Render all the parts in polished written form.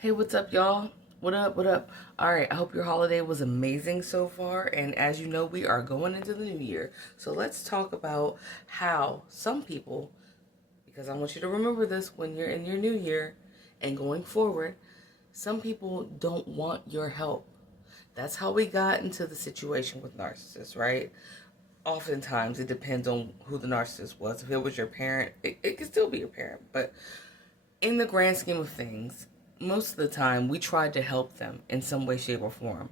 Hey, what's up, y'all? What up? What up? All right, I hope your holiday was amazing so far. And as you know, we are going into the new year. So let's talk about how some people, because I want you to remember this when you're in your new year and going forward, some people don't want your help. That's how we got into the situation with narcissists, right? Oftentimes, it depends on who the narcissist was. If it was your parent, it could still be your parent, but in the grand scheme of things, most of the time we tried to help them in some way, shape, or form.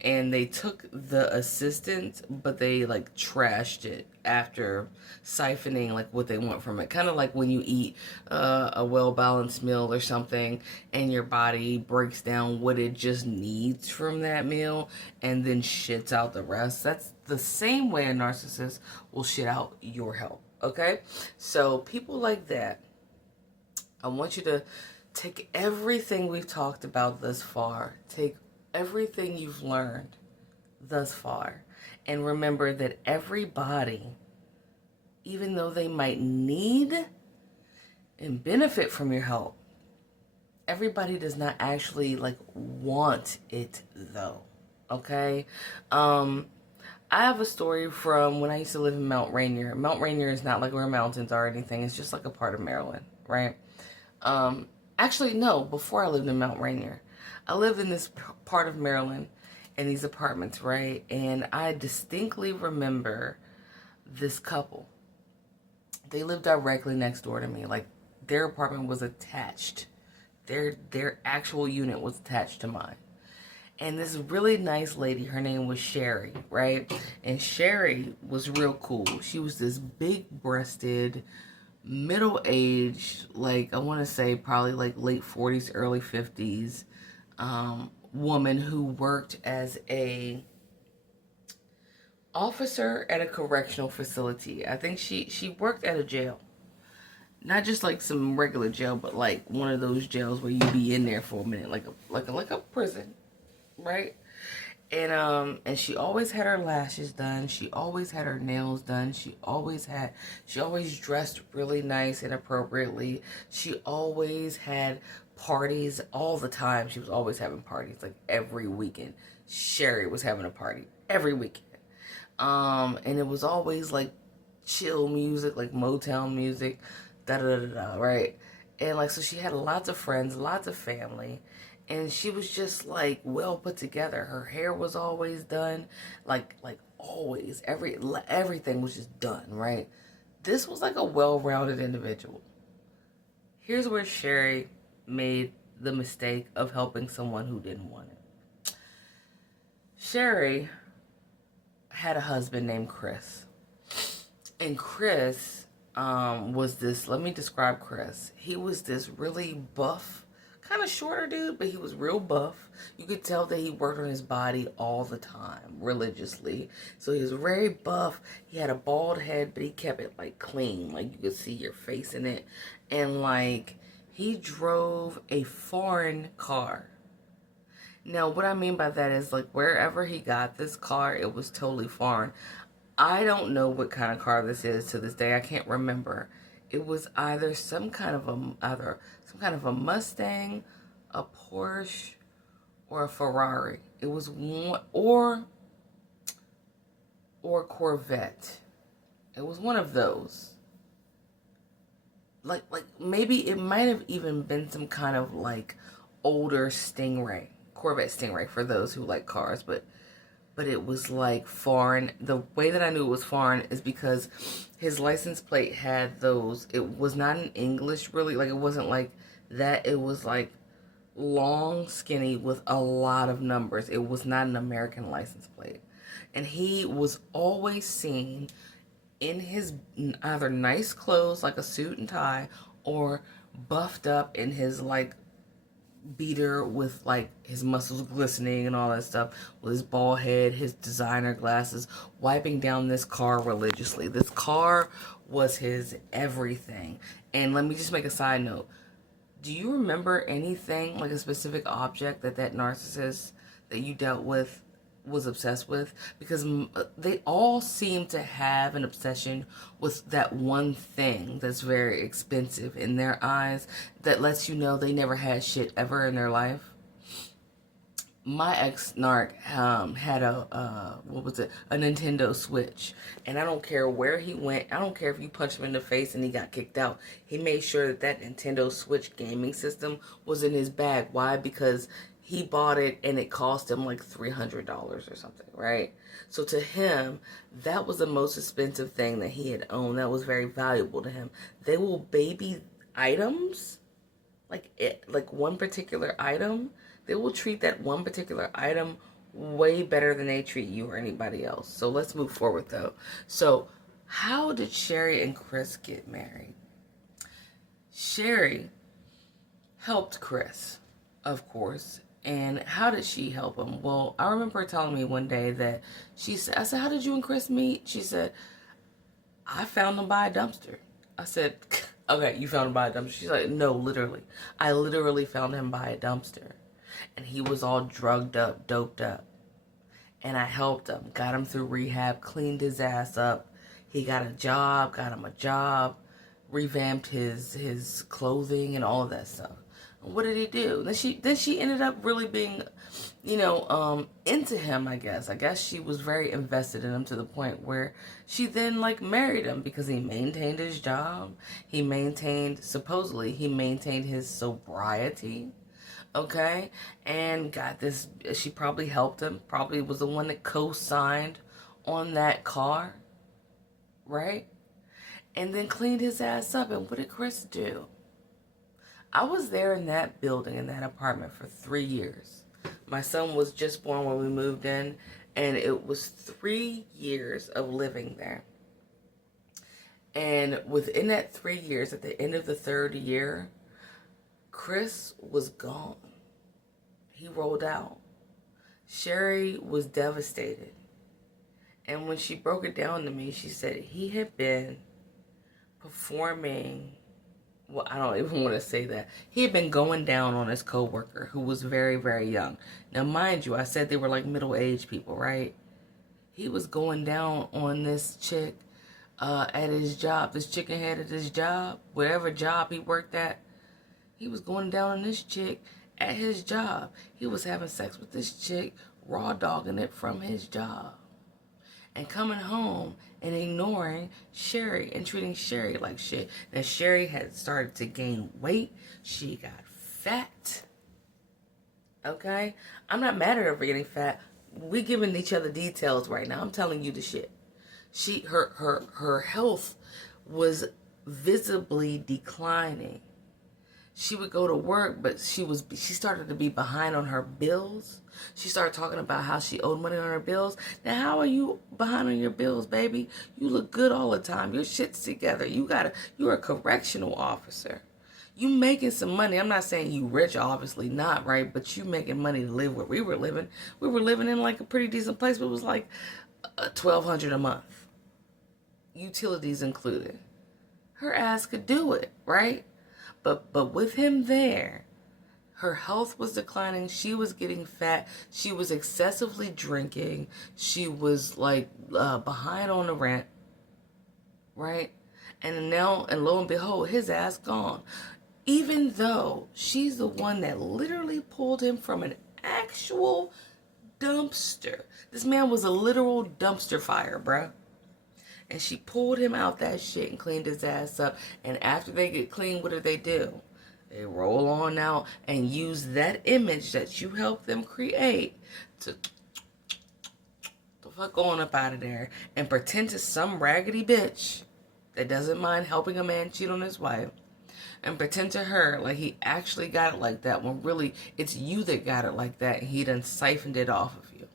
And they took the assistance, but they like trashed it after siphoning like what they want from it. Kind of like when you eat a well balanced meal or something, and your body breaks down what it just needs from that meal and then shits out the rest. That's the same way a narcissist will shit out your help. Okay? So people like that, I want you to take everything we've talked about thus far, take everything you've learned thus far, and remember that everybody, even though they might need and benefit from your help, everybody does not actually like want it though. Okay? I have a story from when I used to live in Mount Rainier. Mount Rainier is not like where mountains are or anything. It's just like a part of Maryland, right? Um, Actually, no, before I lived in Mount Rainier, I lived in this part of Maryland in these apartments, right? And I distinctly remember this couple. They lived directly next door to me. Like their apartment was attached. Their actual unit was attached to mine. And this really nice lady, her name was Sherry, right? And Sherry was real cool. She was this big breasted, middle-aged, like I want to say probably like late 40s, early 50s, woman who worked as a officer at a correctional facility. I think she worked at a jail. Not just like some regular jail, but like one of those jails where you be in there for a minute, like a prison, right? And she always had her lashes done. She always had her nails done. She always dressed really nice and appropriately. She always had parties all the time. She was always having parties like every weekend. Sherry was having a party every weekend. And it was always like chill music, like Motown music, da da da da, right? And like, so she had lots of friends, lots of family, and she was just like well put together. Her hair was always done, like always, everything was just done, right? This was like a well-rounded individual. Here's where Sherry made the mistake of helping someone who didn't want it. Sherry had a husband named Chris. And Chris was this, let me describe Chris. He was this really buff, kind of shorter dude, but he was real buff. You could tell that he worked on his body all the time, religiously. So he was very buff. He had a bald head, but he kept it like clean. Like you could see your face in it. And like he drove a foreign car. Now, what I mean by that is like wherever he got this car, it was totally foreign. I don't know what kind of car this is to this day. I can't remember. It was either some kind of a Mustang, a Porsche, or a Ferrari. It was one or a Corvette. It was one of those. Like maybe it might have even been some kind of like older Stingray, Corvette Stingray for those who like cars, but it was like foreign. The way that I knew it was foreign is because his license plate had those. It was not in English really. Like it wasn't like that. It was like long, skinny with a lot of numbers. It was not an American license plate. And he was always seen in his either nice clothes like a suit and tie or buffed up in his like beater with like his muscles glistening and all that stuff, with his bald head, his designer glasses, wiping down this car religiously. This car was his everything. And let me just make a side note. Do you remember anything, like a specific object that narcissist that you dealt with was obsessed with, because they all seem to have an obsession with that one thing that's very expensive in their eyes, that lets you know they never had shit ever in their life. My ex Narc had a what was it, a Nintendo Switch, and I don't care where he went, I don't care if you punched him in the face and he got kicked out, he made sure that that Nintendo Switch gaming system was in his bag. Why? Because he bought it and it cost him like $300 or something, right? So to him, that was the most expensive thing that he had owned, that was very valuable to him. They will baby items, like one particular item, they will treat that one particular item way better than they treat you or anybody else. So let's move forward though. So how did Sherry and Chris get married? Sherry helped Chris, of course. And how did she help him? Well, I remember her telling me one day that I said, how did you and Chris meet? She said, I found him by a dumpster. I said, okay, you found him by a dumpster? She's like, no, literally. I literally found him by a dumpster. And he was all drugged up, doped up. And I helped him, got him through rehab, cleaned his ass up. He got him a job, revamped his clothing and all of that stuff. And what did he do? Then she ended up really being, into him, I guess. I guess she was very invested in him to the point where she then married him because he maintained his job. Supposedly he maintained his sobriety. Okay, and got this, she probably helped him, probably was the one that co-signed on that car, right? And then cleaned his ass up. And what did Chris do? I was there in that building, in that apartment, for 3 years. My son was just born when we moved in, and it was 3 years of living there. And within that 3 years, at the end of the third year, Chris was gone. He rolled out. Sherry was devastated. And when she broke it down to me, she said he had been performing, well, I don't even want to say that. He had been going down on his coworker who was very, very young. Now, mind you, I said they were like middle-aged people, right? He was going down on this chick at his job. This chicken head at his job, whatever job he worked at. He was going down on this chick at his job. He was having sex with this chick, raw dogging it from his job. And coming home and ignoring Sherry and treating Sherry like shit. Now, Sherry had started to gain weight. She got fat. Okay? I'm not mad at her for getting fat. We giving each other details right now. I'm telling you the shit. Her health was visibly declining. She would go to work, but she started to be behind on her bills. She started talking about how she owed money on her bills. Now, how are you behind on your bills, baby? You look good all the time. Your shit's together. You're a correctional officer. You making some money. I'm not saying you rich, obviously not, right? But you making money to live where we were living. We were living in like a pretty decent place, but it was like $1,200 a month. Utilities included. Her ass could do it, right? But with him there, her health was declining. She was getting fat. She was excessively drinking. She was behind on the rent, right? And now, and lo and behold, his ass gone. Even though she's the one that literally pulled him from an actual dumpster. This man was a literal dumpster fire, bruh. And she pulled him out that shit and cleaned his ass up. And after they get clean, what do? They roll on out and use that image that you helped them create to the fuck on up out of there and pretend to some raggedy bitch that doesn't mind helping a man cheat on his wife, and pretend to her like he actually got it like that, when really it's you that got it like that and he done siphoned it off of you.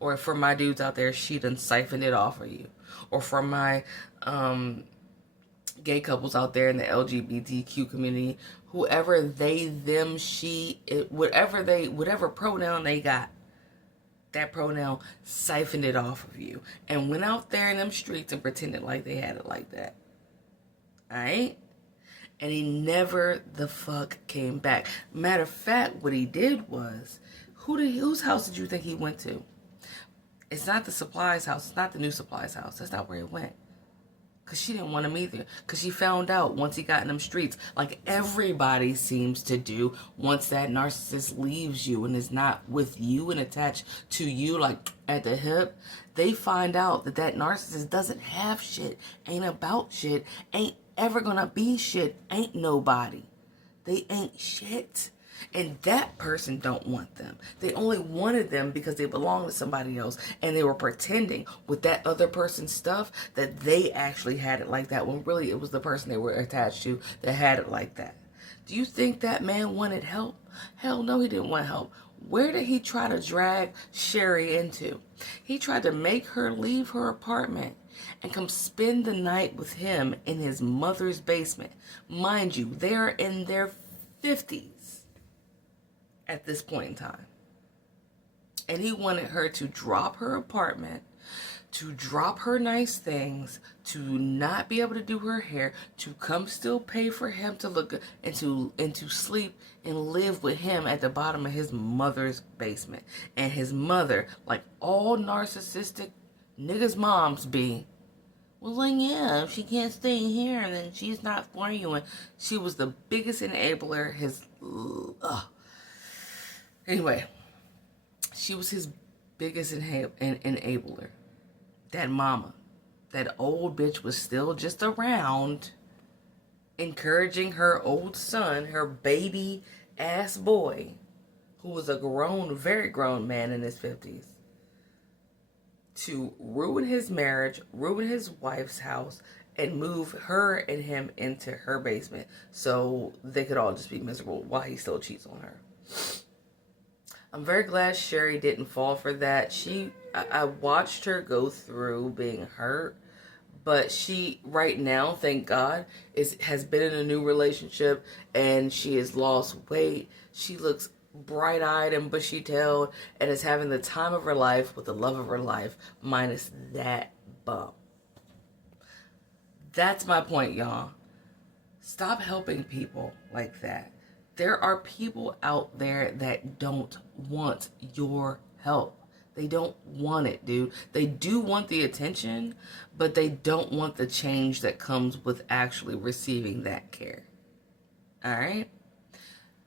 Or for my dudes out there, she done siphoned it off of you. Or for my gay couples out there in the LGBTQ community, whoever they, them, she, it, whatever pronoun they got, that pronoun siphoned it off of you and went out there in them streets and pretended like they had it like that. Alright? And he never the fuck came back. Matter of fact, what he did was, whose house did you think he went to? It's not the supplies house. It's not the new supplies house. That's not where it went. Because she didn't want him either. Because she found out once he got in them streets, like everybody seems to do, once that narcissist leaves you and is not with you and attached to you, like at the hip, they find out that that narcissist doesn't have shit, ain't about shit, ain't ever gonna be shit, ain't nobody. They ain't shit. And that person don't want them. They only wanted them because they belonged to somebody else. And they were pretending with that other person's stuff that they actually had it like that, when really it was the person they were attached to that had it like that. Do you think that man wanted help? Hell no, he didn't want help. Where did he try to drag Sherry into? He tried to make her leave her apartment and come spend the night with him in his mother's basement. Mind you, they're in their 50s at this point in time. And he wanted her to drop her apartment, to drop her nice things, to not be able to do her hair, to come still pay for him to look good, and to sleep and live with him at the bottom of his mother's basement. And his mother, like all narcissistic niggas' moms be, well, like, yeah, if she can't stay here, then she's not for you. And she was the biggest enabler. Anyway, she was his biggest enabler. That mama, that old bitch, was still just around, encouraging her old son, her baby ass boy, who was a grown, very grown man in his 50s, to ruin his marriage, ruin his wife's house, and move her and him into her basement so they could all just be miserable while he still cheats on her. I'm very glad Sherry didn't fall for that. I watched her go through being hurt, but she, right now, thank God, has been in a new relationship, and she has lost weight. She looks bright-eyed and bushy-tailed, and is having the time of her life with the love of her life, minus that bump. That's my point, y'all. Stop helping people like that. There are people out there that don't want your help. They don't want it, dude. They do want the attention, but they don't want the change that comes with actually receiving that care. All right?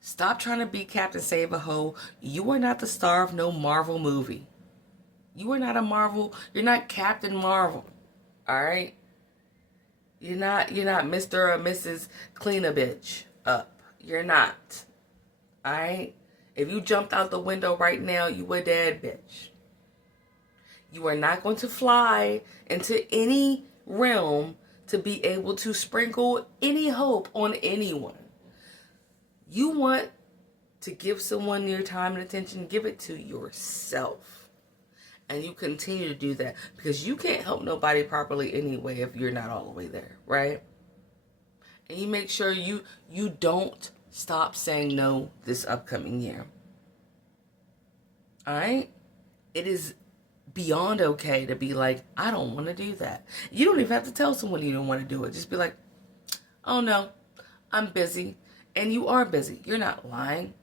Stop trying to be Captain Save-A-Ho. You are not the star of no Marvel movie. You are not a Marvel. You're not Captain Marvel. All right? You're not Mr. or Mrs. Clean a Bitch Up. You're not. Alright? If you jumped out the window right now, you a dead bitch. You are not going to fly into any realm to be able to sprinkle any hope on anyone. You want to give someone your time and attention, give it to yourself. And you continue to do that, because you can't help nobody properly anyway if you're not all the way there, right? And you make sure you don't stop saying no this upcoming year. Alright? It is beyond okay to be like, I don't want to do that. You don't even have to tell someone you don't want to do it. Just be like, oh no, I'm busy. And you are busy. You're not lying.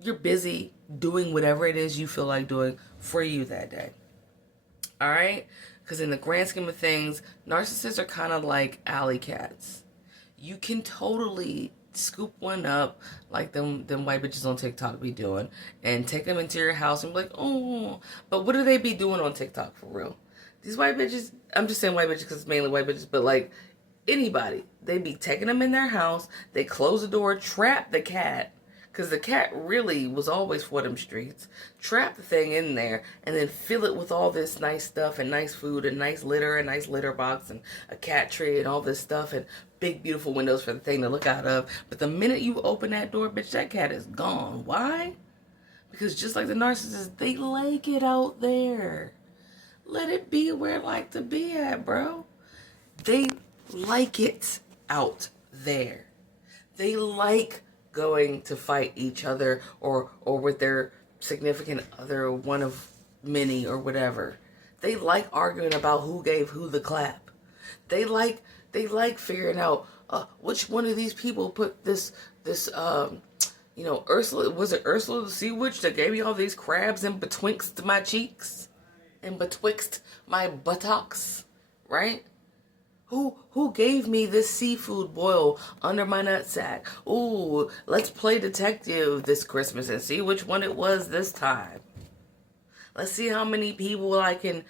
You're busy doing whatever it is you feel like doing for you that day. Alright? Because in the grand scheme of things, narcissists are kind of like alley cats. You can totally scoop one up like them white bitches on TikTok be doing, and take them into your house and be like, oh, but what do they be doing on TikTok for real? These white bitches, I'm just saying white bitches because it's mainly white bitches, but like anybody, they be taking them in their house, they close the door, trap the cat, because the cat really was always for them streets, trap the thing in there, and then fill it with all this nice stuff and nice food and nice litter and nice litter box and a cat tree and all this stuff and big beautiful windows for the thing to look out of. But the minute you open that door, bitch, that cat is gone. Why? Because just like the narcissists, they like it out there. Let it be where it like to be at, bro. They like it out there. They like going to fight each other or with their significant other, one of many or whatever. They like arguing about who gave who the clap. They like figuring out which one of these people put this Ursula, was it Ursula the Sea Witch that gave me all these crabs in betwixt my cheeks? and betwixt my buttocks, right? Who gave me this seafood boil under my nutsack? Ooh, let's play detective this Christmas and see which one it was this time. Let's see how many people I can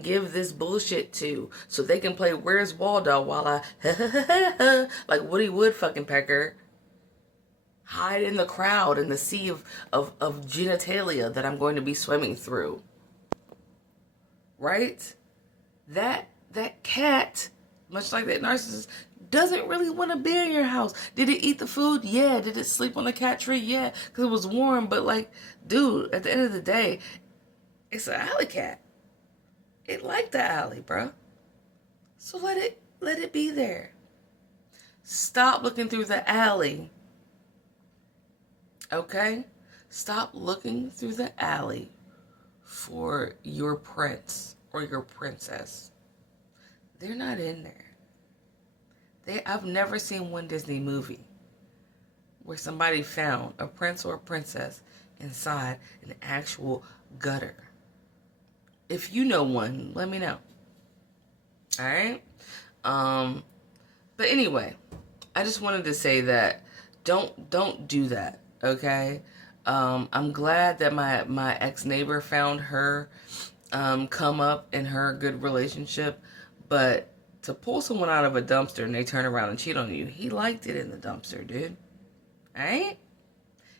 give this bullshit to, so they can play Where's Waldo while I like Woody Woodfucking-pecker hide in the crowd in the sea of genitalia that I'm going to be swimming through. Right? That cat, much like that narcissist, doesn't really want to be in your house. Did it eat the food? Yeah. Did it sleep on the cat tree? Yeah. Because it was warm. But like, dude, at the end of the day, it's an alley cat. It liked the alley, bro. So let it be there. Stop looking through the alley. Okay? Stop looking through the alley for your prince or your princess. They're not in there. I've never seen one Disney movie where somebody found a prince or a princess inside an actual gutter. If you know one, let me know. Alright? But anyway, I just wanted to say that don't do that, okay? I'm glad that my ex-neighbor found her come up in her good relationship, but to pull someone out of a dumpster and they turn around and cheat on you, he liked it in the dumpster, dude. Alright?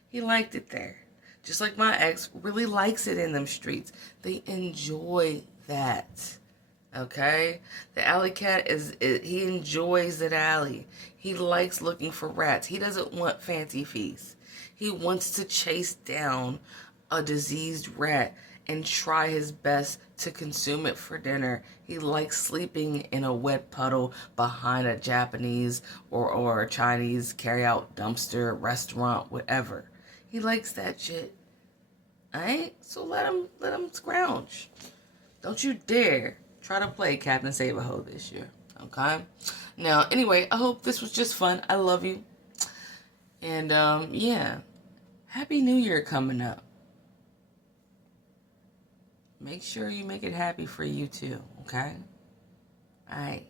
He liked it there. Just like my ex really likes it in them streets. They enjoy that. Okay? The alley cat he enjoys that alley. He likes looking for rats. He doesn't want fancy feasts. He wants to chase down a diseased rat and try his best to consume it for dinner. He likes sleeping in a wet puddle behind a Japanese or a Chinese carry-out dumpster, restaurant, whatever. He likes that shit. Alright? So let him scrounge. Don't you dare try to play Captain Save-A-Ho this year. Okay? Now, anyway, I hope this was just fun. I love you. And, yeah. Happy New Year coming up. Make sure you make it happy for you too. Okay? Alright.